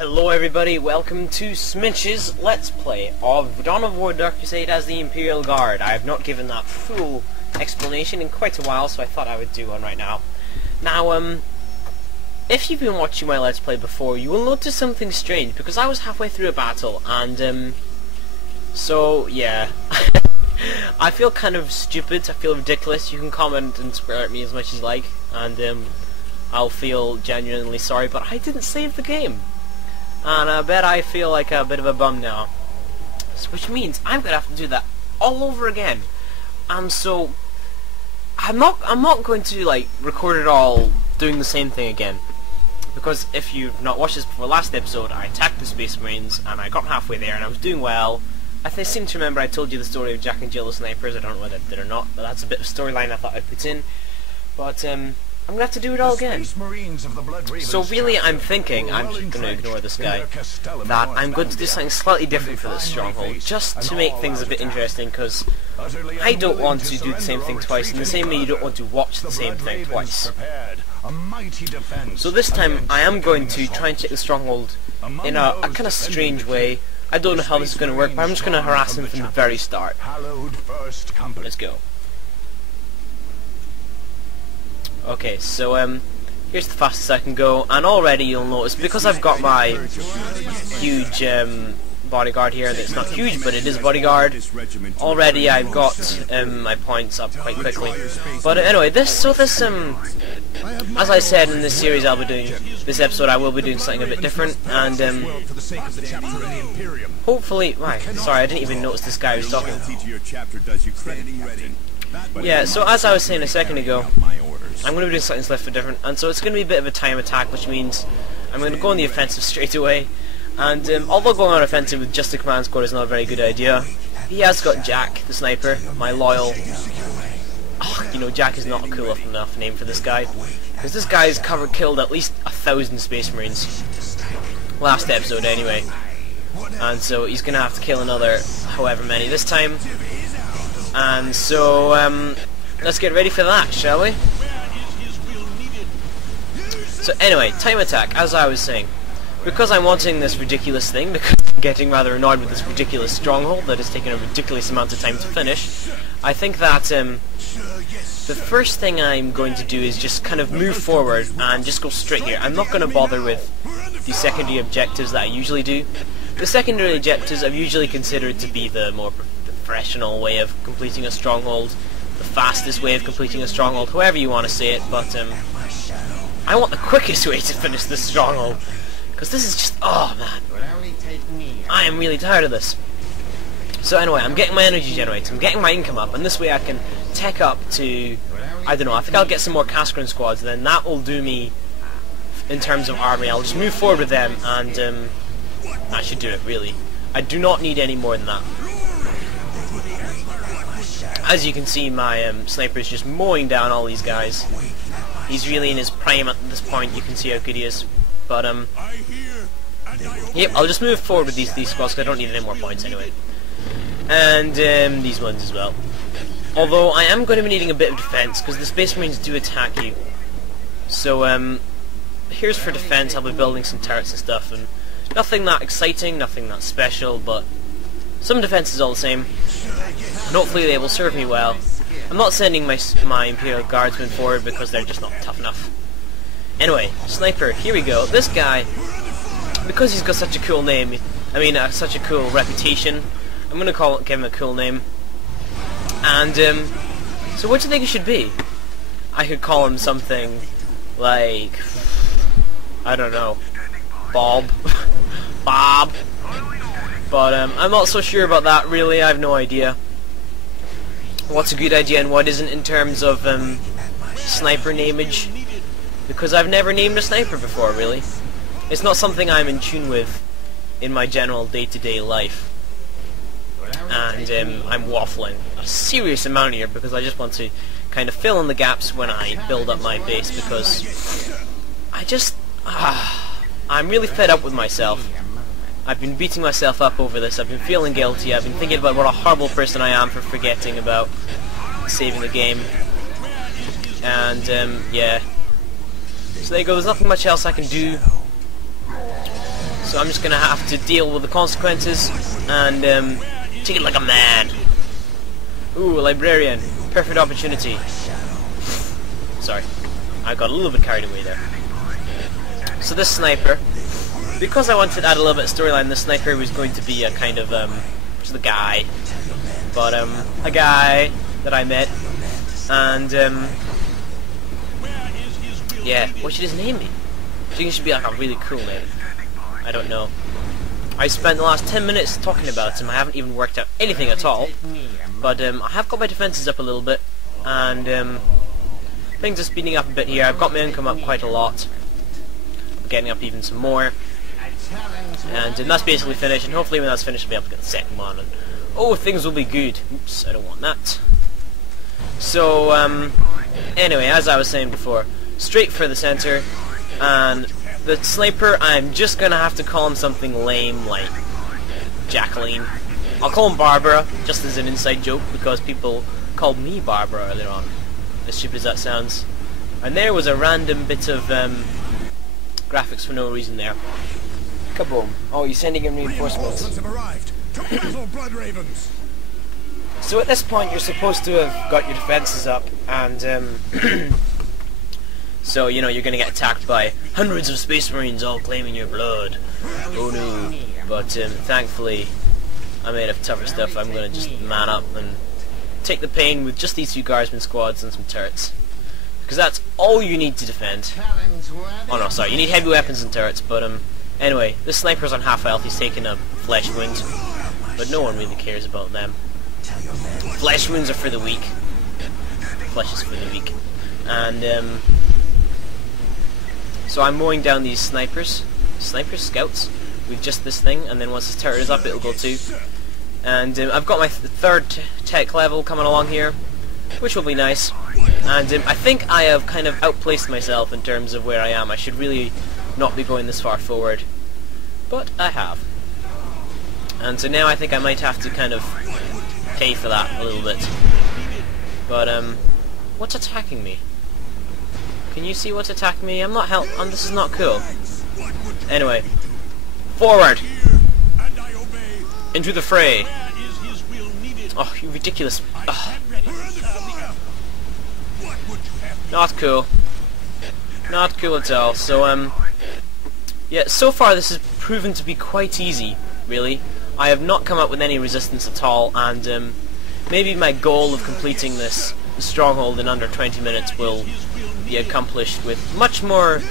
Hello everybody, welcome to Sminch's Let's Play of Dawn of War Dark Crusade as the Imperial Guard. I have not given that full explanation in quite a while, so I thought I would do one right now. Now, if you've been watching my Let's Play before, you will notice something strange, because I was halfway through a battle, and, so, yeah. I feel kind of stupid, I feel ridiculous. You can comment and swear at me as much as you like, and, I'll feel genuinely sorry, but I didn't save the game. And I bet I feel like a bit of a bum now. Which means I'm gonna have to do that all over again. And so I'm not going to like record it all doing the same thing again. Because if you've not watched this before, last episode I attacked the Space Marines and I got halfway there and I was doing well. I seem to remember I told you the story of Jack and Jill the snipers. I don't know whether I did or not, but that's a bit of storyline I thought I'd put in. But I'm gonna have to do it all again. So really I'm thinking, I'm just gonna ignore this guy, that I'm going to do something slightly different for this Stronghold, just to make things a bit interesting, because I don't want to do the same thing twice, in the same way you don't want to watch the same thing twice. So this time I am going to try and take the Stronghold in a kind of strange way. I don't know how this is going to work, but I'm just going to harass him from the very start. Let's go. Okay, so here's the fastest I can go, and already you'll notice, because I've got my huge bodyguard here, that's not huge, but it is a bodyguard, already I've got my points up quite quickly. But anyway, as I said in this series I'll be doing, this episode I will be doing something a bit different, and hopefully, right, sorry I didn't even notice this guy who's talking. Yeah, so as I was saying a second ago, I'm going to be doing something slightly different, and so it's going to be a bit of a time attack, which means I'm going to go on the offensive straight away, and although going on offensive with just a command squad is not a very good idea, he has got Jack, the sniper, my loyal... Oh, you know, Jack is not a cool enough name for this guy, because this guy's killed at least 1,000 Space Marines, last episode anyway, and so he's going to have to kill another however many this time, and so let's get ready for that, shall we? So anyway, time attack, as I was saying. Because I'm wanting this ridiculous thing, because I'm getting rather annoyed with this ridiculous Stronghold that has taken a ridiculous amount of time to finish, I think that the first thing I'm going to do is just kind of move forward and just go straight here. I'm not going to bother with the secondary objectives that I usually do. The secondary objectives I've usually considered to be the more professional way of completing a Stronghold, the fastest way of completing a Stronghold, however you want to say it, but I want the quickest way to finish this Stronghold, because this is just, oh man, I am really tired of this. So anyway, I'm getting my energy generated, I'm getting my income up, and this way I can tech up to, I don't know, I think I'll get some more Cascarin squads, then that will do me in terms of army. I'll just move forward with them, and that should do it, really. I do not need any more than that. As you can see, my sniper is just mowing down all these guys. He's really in his prime at this point, you can see how good he is. But, yep, I'll just move forward with these squads, because I don't need any more points anyway. And, these ones as well. Although, I am going to be needing a bit of defense, because the Space Marines do attack you. So, here's for defense. I'll be building some turrets and stuff, and nothing that exciting, nothing that special, but some defense is all the same. And hopefully they will serve me well. I'm not sending my Imperial Guardsmen forward because they're just not tough enough. Anyway, sniper, here we go. This guy, because he's got such a cool name, such a cool reputation, I'm gonna give him a cool name. And so what do you think it should be? I could call him something like, I don't know, Bob, Bob. But I'm not so sure about that. Really, I have no idea what's a good idea and what isn't in terms of sniper nameage, because I've never named a sniper before, really. It's not something I'm in tune with in my general day-to-day life, and I'm waffling a serious amount here because I just want to kind of fill in the gaps when I build up my base, because I'm really fed up with myself. I've been beating myself up over this, I've been feeling guilty, I've been thinking about what a horrible person I am for forgetting about saving the game. And, yeah. So there you go, there's nothing much else I can do. So I'm just gonna have to deal with the consequences and take it like a man. Ooh, a librarian. Perfect opportunity. Sorry, I got a little bit carried away there. So this sniper, because I wanted to add a little bit of storyline, this sniper was going to be a kind of just a guy, but a guy that I met, and yeah, what should his name be? I think it should be like a really cool name. I don't know. I spent the last 10 minutes talking about him. I haven't even worked out anything at all. But I have got my defences up a little bit, and things are speeding up a bit here. I've got my income up quite a lot. I'm getting up even some more. And that's basically finished, and hopefully when that's finished I'll be able to get the second one. And oh, things will be good. Oops, I don't want that. So, anyway, as I was saying before, straight for the center, and the sniper, I'm just gonna have to call him something lame like Jacqueline. I'll call him Barbara, just as an inside joke, because people called me Barbara earlier on, as stupid as that sounds. And there was a random bit of graphics for no reason there. Kaboom. Oh, you're sending in reinforcements. So at this point you're supposed to have got your defences up, and so, you know, you're going to get attacked by hundreds of space marines all claiming your blood. Oh no. But thankfully, I made up tougher stuff. I'm going to just man up and take the pain with just these few guardsman squads and some turrets. Because that's all you need to defend. Oh no, sorry, you need heavy weapons and turrets, but anyway, this sniper's on half health. He's taking a flesh wound, but no one really cares about them. Flesh wounds are for the weak. Flesh is for the weak. And so I'm mowing down these scouts, with just this thing, and then once this turret is up it'll go too. And I've got my third tech level coming along here, which will be nice. And I think I have kind of outplaced myself in terms of where I am. I should really not be going this far forward, but I have. And so now I think I might have to kind of pay for that a little bit. But what's attacking me? Can you see what's attacking me? I'm not this is not cool. Anyway, forward into the fray. Oh, you ridiculous! Ugh. Not cool. Not cool at all. So yeah. So far, this has proven to be quite easy. Really, I have not come up with any resistance at all, and maybe my goal of completing this Stronghold in under 20 minutes will be accomplished with much more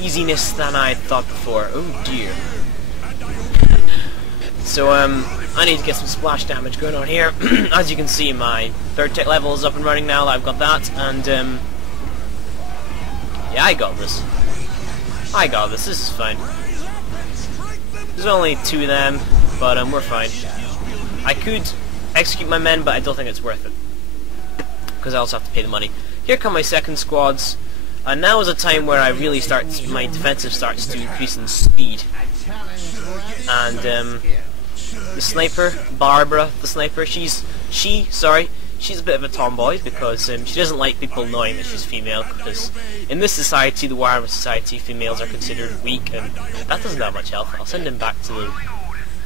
easiness than I thought before. Oh dear. So I need to get some splash damage going on here. As you can see, my third tech level is up and running now. I've got that, and yeah, I got this. I got this. This is fine. There's only 2 of them, but we're fine. I could execute my men, but I don't think it's worth it, because I also have to pay the money. Here come my second squads, and now is a time where I really my defensive starts to increase in speed. And the sniper, Barbara, the sniper, she's a bit of a tomboy, because she doesn't like people knowing that she's female, because in this society, the Warhammer society, females are considered weak, and that doesn't have much health. I'll send him back to the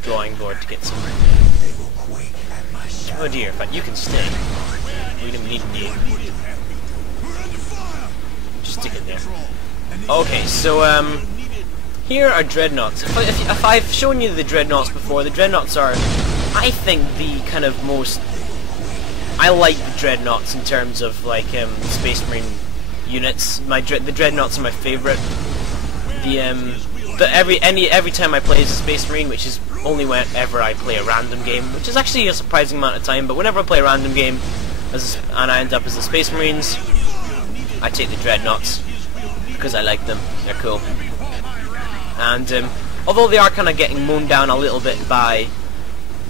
drawing board to get some. Oh dear, in fact, you can stay. We don't need you. Just stick it there. Okay, so here are dreadnoughts. If I've shown you the dreadnoughts before, the dreadnoughts are, I think, the kind of most. I like the dreadnoughts in terms of like space marine units. The dreadnoughts are my favourite. Every time I play as a space marine, which is only whenever I play a random game, which is actually a surprising amount of time. But whenever I play a random game, and I end up as the space marines, I take the dreadnoughts because I like them. They're cool. And although they are kind of getting mown down a little bit by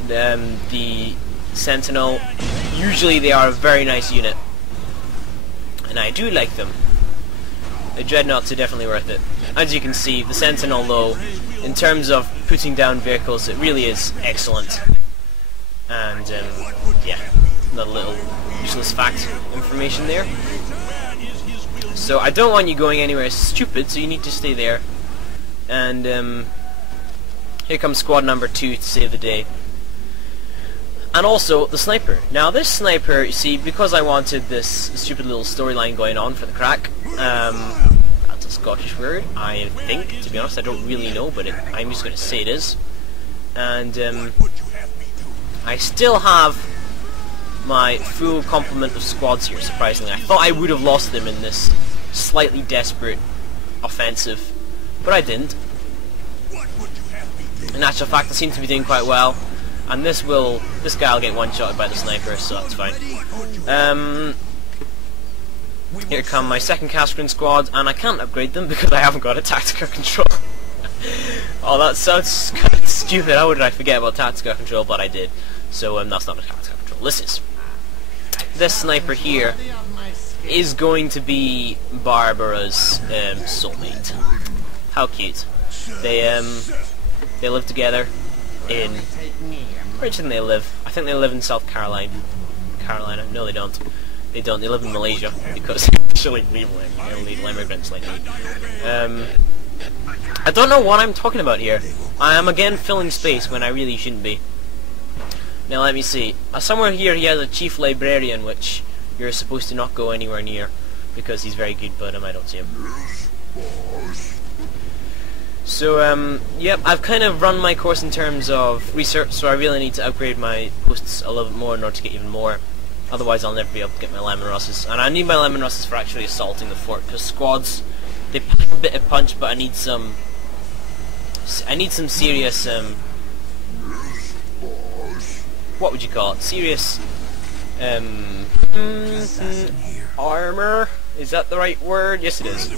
the Sentinel, usually they are a very nice unit, and I do like them. The dreadnoughts are definitely worth it. As you can see, the Sentinel, though, in terms of putting down vehicles, it really is excellent. And yeah, another little useless fact information there. So I don't want you going anywhere stupid, so you need to stay there. And Here comes squad number 2 to save the day. And also, the sniper. Now this sniper, you see, because I wanted this stupid little storyline going on for the crack, that's a Scottish word, I think, to be honest, I don't really know, but I'm just going to say it is. And I still have my full complement of squads here, surprisingly. I thought I would have lost them in this slightly desperate offensive, but I didn't. In actual fact, I seem to be doing quite well. And this guy will get one-shotted by the sniper, so that's fine. Here come my second Cascarin squad, and I can't upgrade them because I haven't got a tactical control. Oh, that sounds kind of stupid. How did I forget about tactical control? But I did. So that's not a tactical control. This sniper here is going to be Barbara's soulmate. How cute. They live together in... Where do they live? I think they live in South Carolina. No, they don't. They don't. They live in Malaysia because actually illegal immigrants like me. I don't know what I'm talking about here. I am again filling space when I really shouldn't be. Now let me see. Somewhere here he has a chief librarian, which you're supposed to not go anywhere near because he's very good, but I don't see him. So, yep, I've kind of run my course in terms of research, so I really need to upgrade my posts a little bit more in order to get even more. Otherwise, I'll never be able to get my Lemon Russes. And I need my Lemon Russes for actually assaulting the fort, because squads, they pack a bit of punch, but I need some serious, what would you call it? Serious, armor? Is that the right word? Yes, it is.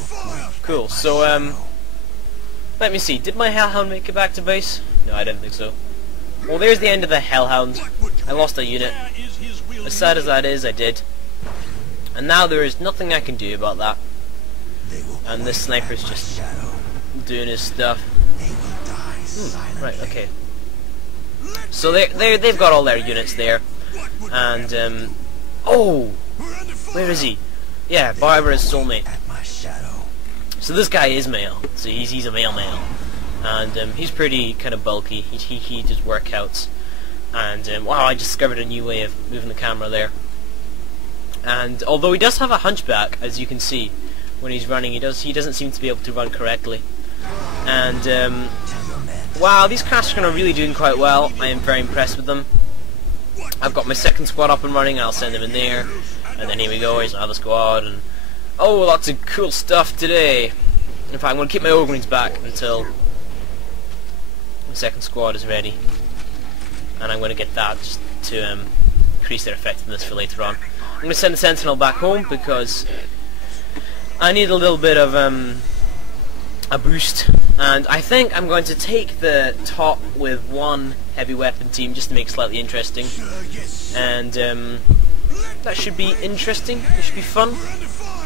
Cool, so, let me see, did my Hellhound make it back to base? No, I didn't think so. Well, there's the end of the Hellhound. I lost a unit. As sad as that is, I did. And now there is nothing I can do about that. And this sniper's just doing his stuff. Right, okay. So they've got all their units there. And, oh! Where is he? Yeah, Barbara's soulmate. So this guy is male, so he's a male, and he's pretty kind of bulky. He does workouts, and wow, I discovered a new way of moving the camera there. And although he does have a hunchback, as you can see, when he's running, he doesn't seem to be able to run correctly. And wow, these Cascarin are really doing quite well. I am very impressed with them. I've got my second squad up and running, and I'll send them in there. And then here we go, here's another squad, and oh, lots of cool stuff today. In fact, I'm going to keep my Ogrings back until the second squad is ready. And I'm going to get that just to increase their effectiveness for later on. I'm going to send the Sentinel back home because I need a little bit of a boost. And I think I'm going to take the top with one heavy weapon team just to make it slightly interesting. And that should be interesting. It should be fun.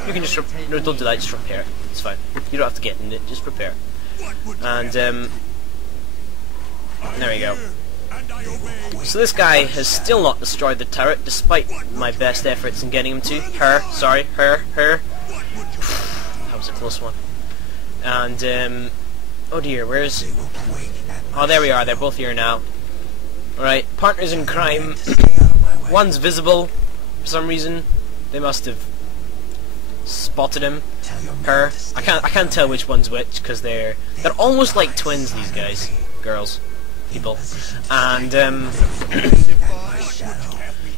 You can just no, don't do that. Just repair it. It's fine. You don't have to get in it. Just repair it. And there we go. So this guy has still not destroyed the turret, despite my best efforts in getting him to. Her. That was a close one. And oh dear, where's? Oh, there we are. They're both here now. All right, partners in crime. One's visible for some reason. They must have spotted him. Her. I can't tell which one's which because they're almost like twins. These guys, girls, people, and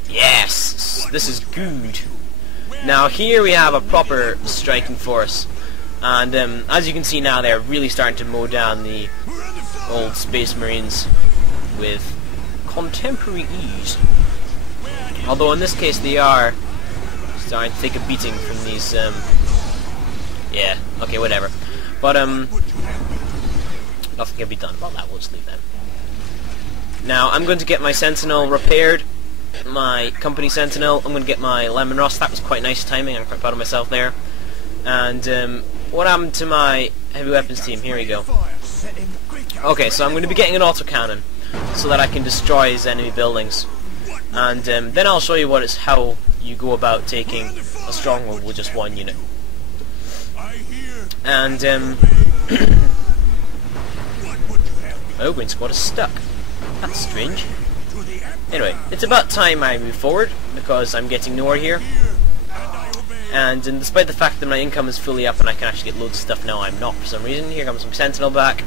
yes, this is good. Now here we have a proper striking force, and as you can see now, they're really starting to mow down the old Space Marines with contemporary ease. Although in this case they are starting to take a beating from these, yeah, okay, whatever. But, nothing can be done about that, we'll just leave them. Now, I'm going to get my Sentinel repaired, my company Sentinel. I'm going to get my Lemon Rust. That was quite nice timing, I'm quite proud of myself there. And, what happened to my heavy weapons team? Here we go. Okay, so I'm going to be getting an autocannon, so that I can destroy his enemy buildings. And, then I'll show you how you go about taking a stronghold with just one unit. And My Ogre squad is stuck. That's strange. Anyway, it's about time I move forward, because I'm getting nowhere here. And despite the fact that my income is fully up and I can actually get loads of stuff now, I'm not for some reason. Here comes some Sentinel back.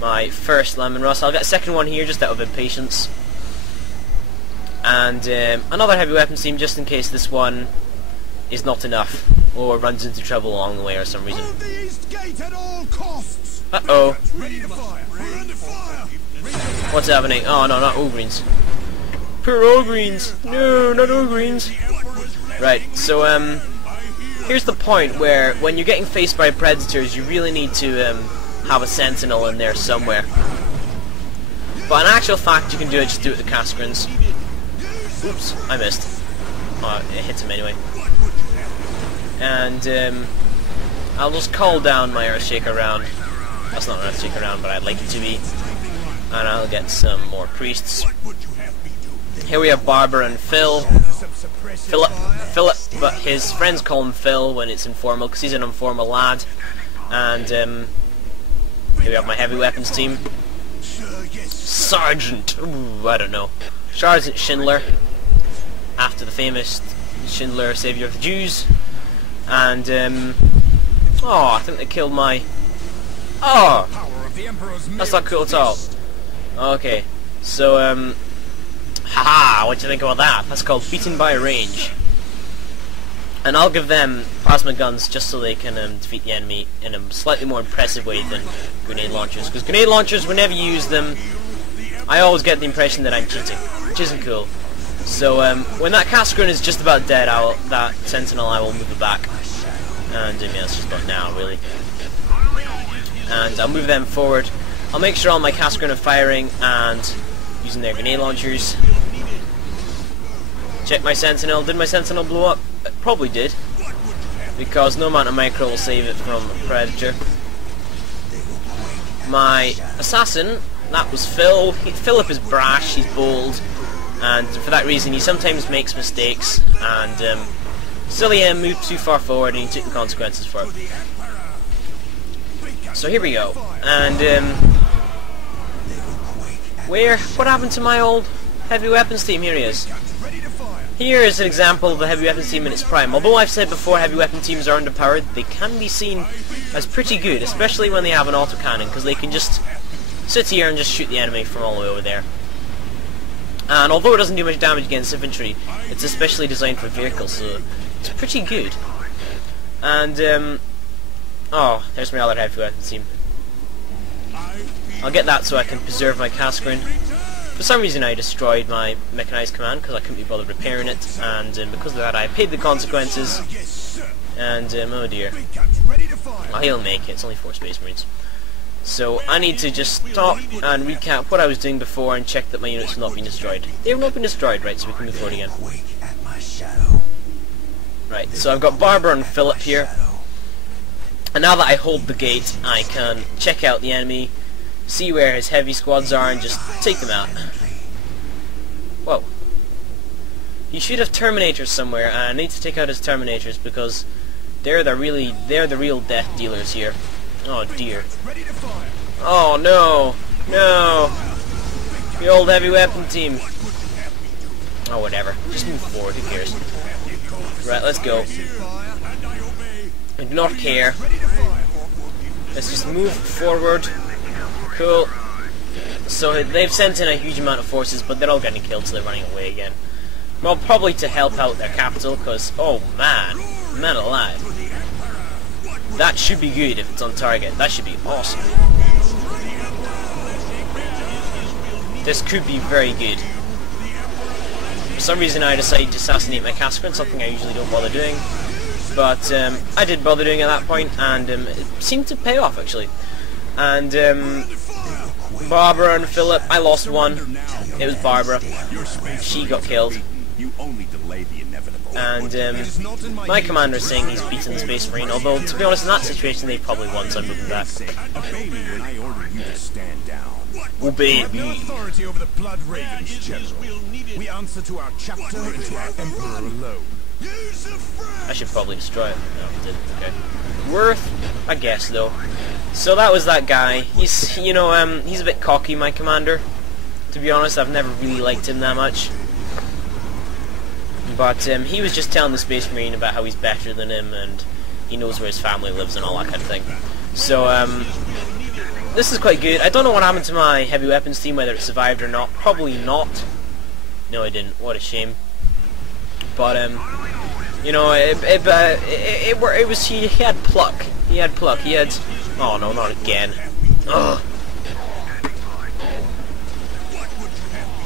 My first Lemon Rust. I'll get a second one here just out of impatience. And another heavy weapons team just in case this one is not enough or runs into trouble along the way or some reason. Uh-oh. What's happening? Oh no, not Ogreens. Poor Ogreens! No, not Ogreens! Right, so here's the point where when you're getting faced by predators you really need to have a sentinel in there somewhere. But in actual fact you can do it, just do it with the Cascarins. Oops, I missed. Oh, it hits him anyway. And I'll just call down my Earthshaker round. That's not an Earthshaker round, but I'd like it to be. And I'll get some more priests. Here we have Barbara and Philip, but his friends call him Phil when it's informal, because he's an informal lad. And here we have my heavy weapons team. Sergeant, ooh, I don't know. Sergeant Schindler, after the famous Schindler, savior of the Jews. And oh, I think they killed my... Oh, that's not cool at all. Okay, so haha, what do you think about that? That's called beaten by range. And I'll give them plasma guns just so they can defeat the enemy in a slightly more impressive way than grenade launchers. Because grenade launchers, whenever you use them, I always get the impression that I'm cheating, which isn't cool. So when that Cascarin is just about dead, that Sentinel, I will move it back. And yeah, it's just about now, really. And I'll move them forward. I'll make sure all my Cascarin are firing and using their grenade launchers. Check my Sentinel. Did my Sentinel blow up? It probably did, because no amount of micro will save it from a predator. My assassin, that was Phil. Philip is brash, he's bold, and for that reason he sometimes makes mistakes, and silly him moved too far forward and he took the consequences for it. So here we go, and what happened to my old heavy weapons team? Here he is. Here is an example of the heavy weapons team in its prime. Although I've said before heavy weapon teams are underpowered, they can be seen as pretty good, especially when they have an autocannon, because they can just sit here and just shoot the enemy from all the way over there. And although it doesn't do much damage against infantry, it's especially designed for vehicles, so it's pretty good. And oh, there's my other heavy weapons team. I'll get that so I can preserve my Cascarin. For some reason I destroyed my mechanized command because I couldn't be bothered repairing it, and because of that I paid the consequences, and oh dear. Well, he'll make it, it's only 4 Space Marines. So I need to just stop and recap what I was doing before and check that my units have not been destroyed. They have not been destroyed, right, so we can move forward again. Right, so I've got Barbara and Philip here, and now that I hold the gate I can check out the enemy, see where his heavy squads are, and just take them out. Whoa. You should have Terminators somewhere, and I need to take out his Terminators because they're the real death dealers here. Oh dear. Oh no! No! The old heavy weapon team. Oh whatever. Just move forward, who cares? Right, let's go. I do not care. Let's just move forward. Cool. So they've sent in a huge amount of forces, but they're all getting killed, so they're running away again. Well, probably to help out their capital, because, oh man, man alive. That should be good if it's on target. That should be awesome. This could be very good. For some reason I decided to assassinate my Cascarin, something I usually don't bother doing. But I did bother doing it at that point, and it seemed to pay off, actually. And Barbara and Philip, I lost one. It was Barbara. She got killed. And my commander's saying he's beaten the Space Marine, although to be honest in that situation they probably won, so I'm moving back. Obey me. Authority over the Blood Ravens, General. We answer to our chapter and to our Emperor alone. I should probably destroy it. No, I didn't. Okay. Worth a guess, though. So that was that guy. He's, you know, he's a bit cocky, my commander. To be honest, I've never really liked him that much. But he was just telling the Space Marine about how he's better than him and he knows where his family lives and all that kind of thing. So this is quite good. I don't know what happened to my heavy weapons team, whether it survived or not. Probably not. No, I didn't. What a shame. But you know, it was he had pluck. He had pluck. He had. Oh no, not again. Ugh.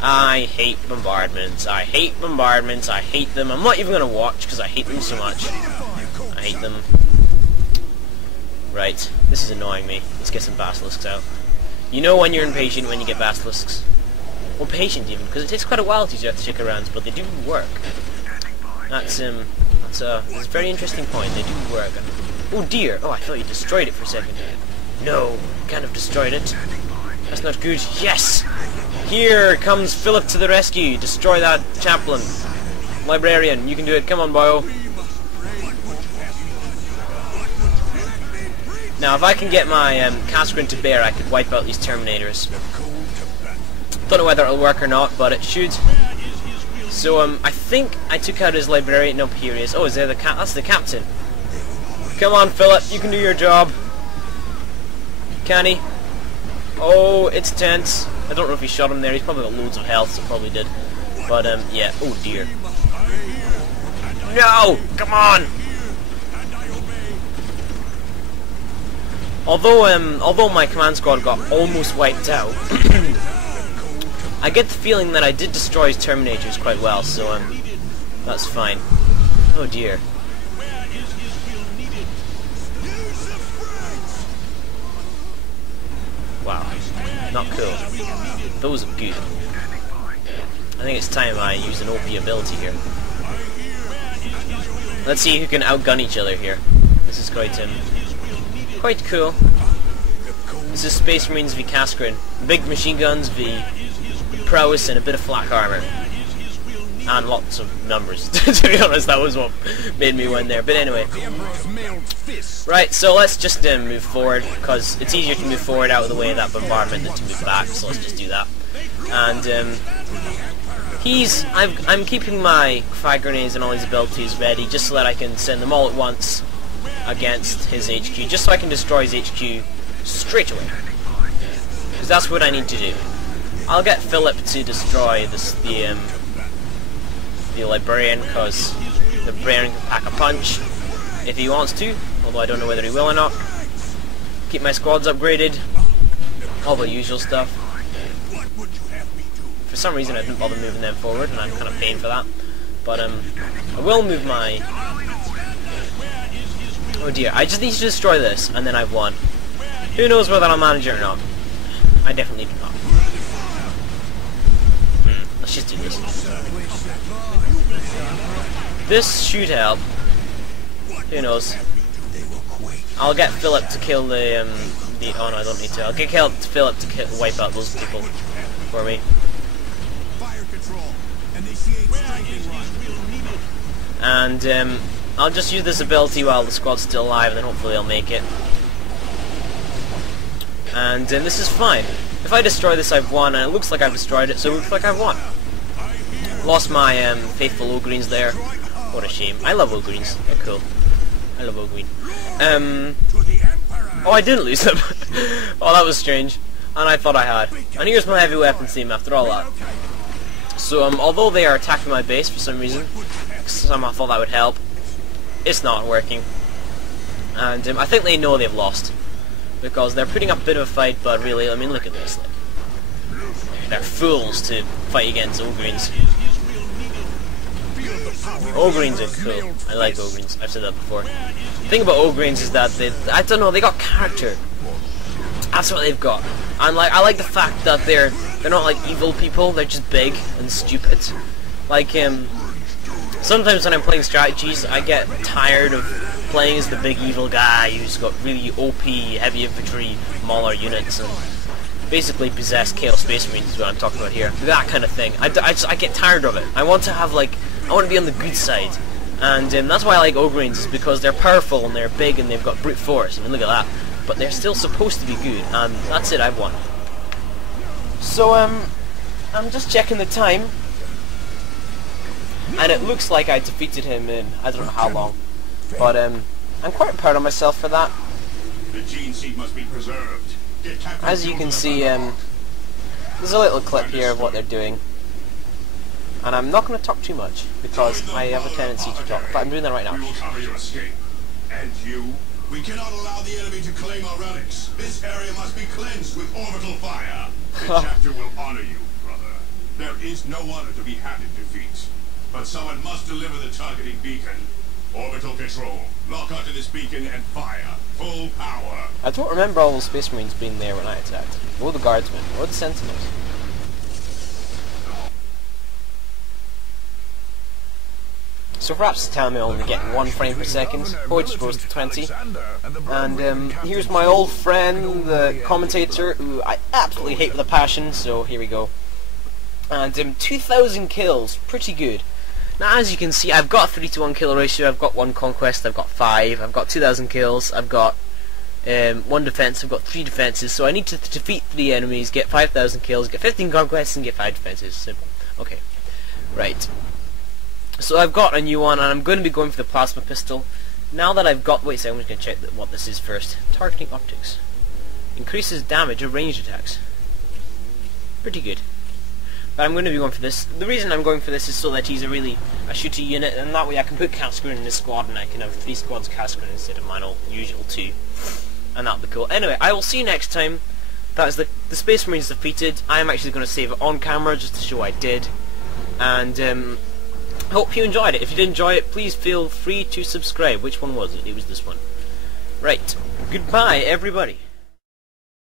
I hate bombardments. I hate bombardments. I hate them. I'm not even gonna watch because I hate them so much. I hate them. Right, this is annoying me. Let's get some basilisks out. You know when you're impatient when you get basilisks. Or patient even, because it takes quite a while to use Earth Shaker rounds, but they do work. That's a very interesting point. They do work. Oh dear! Oh, I thought you destroyed it for a second. No, you kind of destroyed it. That's not good. Yes! Here comes Philip to the rescue. Destroy that chaplain. Librarian, you can do it. Come on, boyo. Now, if I can get my Cascarin to bear, I could wipe out these Terminators. Don't know whether it'll work or not, but it should. So, I think I took out his librarian. No, here he is. Oh, is there the that's the captain. Come on, Philip. You can do your job. Can he? Oh, it's tense. I don't know if he shot him there. He's probably got loads of health, so probably did. But, yeah. Oh, dear. No! Come on! Although my command squad got almost wiped out, I get the feeling that I did destroy his Terminators quite well, so, that's fine. Oh, dear. Wow. Not cool. Those are good. I think it's time I use an OP ability here. Let's see who can outgun each other here. This is quite cool. This is Space Marines v Cascarin. Big machine guns v prowess and a bit of flak armor. And lots of numbers. To be honest, that was what made me win there. But anyway. Right, so let's just move forward, because it's easier to move forward out of the way of that bombardment than to move back, so let's just do that. And I'm keeping my fire grenades and all his abilities ready, just so that I can send them all at once against his HQ, just so I can destroy his HQ straight away. Because that's what I need to do. I'll get Philip to destroy the librarian, because the librarian can pack a punch if he wants to, although I don't know whether he will or not. Keep my squads upgraded, all the usual stuff. For some reason I didn't bother moving them forward, and I'm kind of paying for that. But I will move my... Oh dear, I just need to destroy this, and then I've won. Who knows whether I'll manage it or not. I definitely do not. Let's just do this. This should help. Who knows? I'll get Philip to kill the oh no, I don't need to. I'll get Philip to wipe out those people for me. And I'll just use this ability while the squad's still alive, and then hopefully I'll make it. And this is fine. If I destroy this, I've won, and it looks like I've destroyed it, so it looks like I've won. Lost my faithful Ogreens there. What a shame. I love Ogreens. They're cool. I love Ogreen. Oh, I didn't lose them. Oh, that was strange. And I thought I had. And here's my heavy weapons team after all that. So, although they are attacking my base for some reason, somehow I thought that would help, it's not working. And I think they know they've lost, because they're putting up a bit of a fight, but really, I mean, look at this. Like, they're fools to fight against Ogreens. Ogreens are cool. I like Ogreens. I've said that before. The thing about Ogreens is that I don't know, they got character. That's what they've got. And like, I like the fact that they're not like evil people. They're just big and stupid. Like sometimes when I'm playing strategies, I get tired of playing as the big evil guy who's got really OP heavy infantry Mauler units and basically possess Chaos Space Marines is what I'm talking about here. That kind of thing. I get tired of it. I want to have like, I want to be on the good side. And that's why I like Ogreens, is because they're powerful and they're big and they've got brute force. I mean, look at that. but they're still supposed to be good, and that's it, I've won. So, I'm just checking the time, and it looks like I defeated him in I don't know how long, but I'm quite proud of myself for that. The gene seed must be preserved. As you can see, there's a little clip here of what they're doing, and I'm not going to talk too much because I have a tendency to talk, but I'm doing that right now. We will cover your escape. And you? We cannot allow the enemy to claim our relics. This area must be cleansed with orbital fire. The chapter will honor you, brother. There is no honor to be had in defeat. But someone must deliver the targeting beacon. Orbital control. Lock onto this beacon and fire. Full power. I don't remember all the Space Marines being there when I attacked. Or the Guardsmen. Or the Sentinels. So perhaps the time I'm only getting 1 frame per second, or it just goes to 20. And here's my old friend, the commentator, who I absolutely hate with a passion, so here we go. And 2,000 kills, pretty good. Now as you can see, I've got a 3-to-1 kill ratio, I've got 1 conquest, I've got 5, I've got 2,000 kills, I've got 1 defense, I've got 3 defenses, so I need to defeat 3 enemies, get 5,000 kills, get 15 conquests, and get 5 defenses. Simple. Okay. Right. So I've got a new one, and I'm going to be going for the plasma pistol. Now that I've got... Wait a second, I'm just going to check what this is first. Targeting optics. Increases damage of ranged attacks. Pretty good. But I'm going to be going for this. The reason I'm going for this is so that he's a shooty unit, and that way I can put Cascaroon in his squad, and I can have 3 squads Cascaroon instead of my usual 2. And that'll be cool. Anyway, I will see you next time. That is the Space Marines defeated. I am actually going to save it on camera just to show I did. And, hope you enjoyed it. If you did enjoy it, please feel free to subscribe. Which one was it? It was this one. Right. Goodbye, everybody.